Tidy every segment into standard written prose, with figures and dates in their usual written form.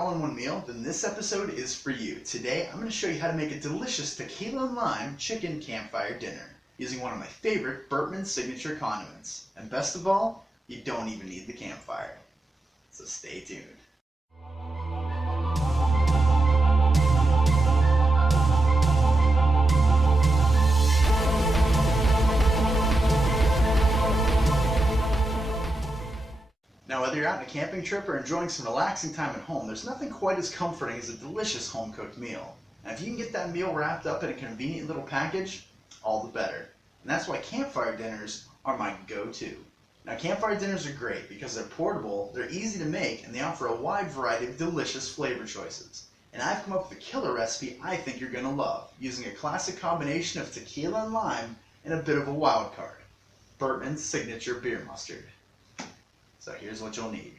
all-in-one meal, then this episode is for you. Today, I'm going to show you how to make a delicious tequila and lime chicken campfire dinner using one of my favorite Bertman signature condiments. And best of all, you don't even need the campfire. So stay tuned. Now, whether you're out on a camping trip or enjoying some relaxing time at home, there's nothing quite as comforting as a delicious home-cooked meal. And if you can get that meal wrapped up in a convenient little package, all the better. And that's why campfire dinners are my go-to. Now, campfire dinners are great because they're portable, they're easy to make, and they offer a wide variety of delicious flavor choices. And I've come up with a killer recipe I think you're going to love, using a classic combination of tequila and lime and a bit of a wild card: Bertman's signature beer mustard. So here's what you'll need.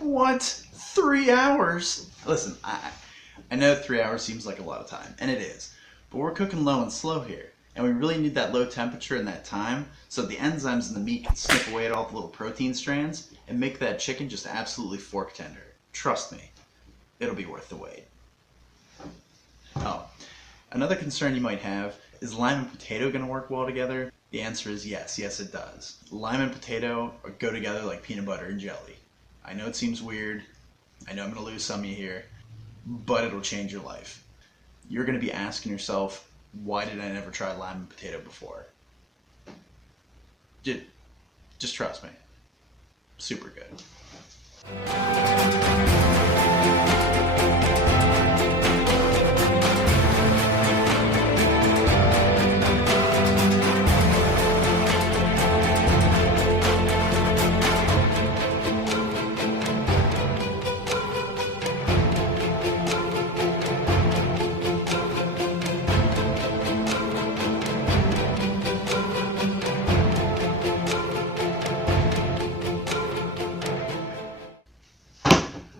What? 3 hours? Listen, I know 3 hours seems like a lot of time, and it is. But we're cooking low and slow here, and we really need that low temperature and that time so the enzymes in the meat can snip away at all the little protein strands and make that chicken just absolutely fork tender. Trust me, it'll be worth the wait. Oh, another concern you might have is lime and potato going to work well together? The answer is yes, yes it does. Lime and potato go together like peanut butter and jelly. I know it seems weird, I know I'm going to lose some of you here, but it'll change your life. You're going to be asking yourself, why did I never try lime and potato before? Just trust me. Super good.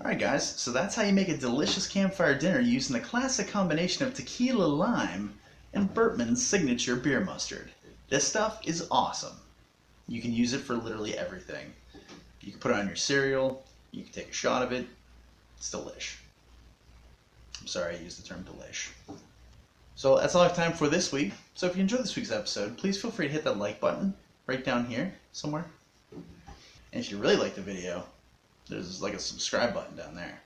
Alright guys, so that's how you make a delicious campfire dinner using the classic combination of tequila, lime, and Bertman's signature beer mustard. This stuff is awesome. You can use it for literally everything. You can put it on your cereal, you can take a shot of it. It's delish. I'm sorry I used the term delish. So that's all I have time for this week. So if you enjoyed this week's episode, please feel free to hit that like button right down here somewhere. And if you really like the video, there's like a subscribe button down there.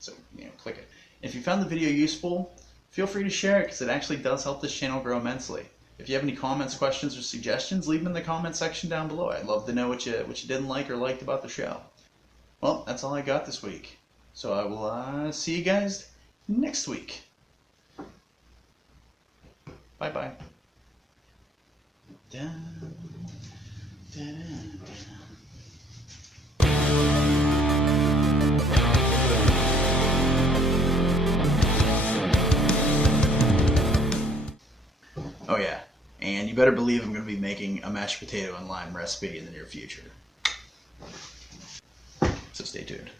So, click it. If you found the video useful, feel free to share it because it actually does help this channel grow immensely. If you have any comments, questions, or suggestions, leave them in the comment section down below. I'd love to know what you didn't like or liked about the show. Well, that's all I got this week. So I will see you guys next week. Bye-bye. Oh yeah, and you better believe I'm going to be making a mashed potato and lime recipe in the near future. So stay tuned.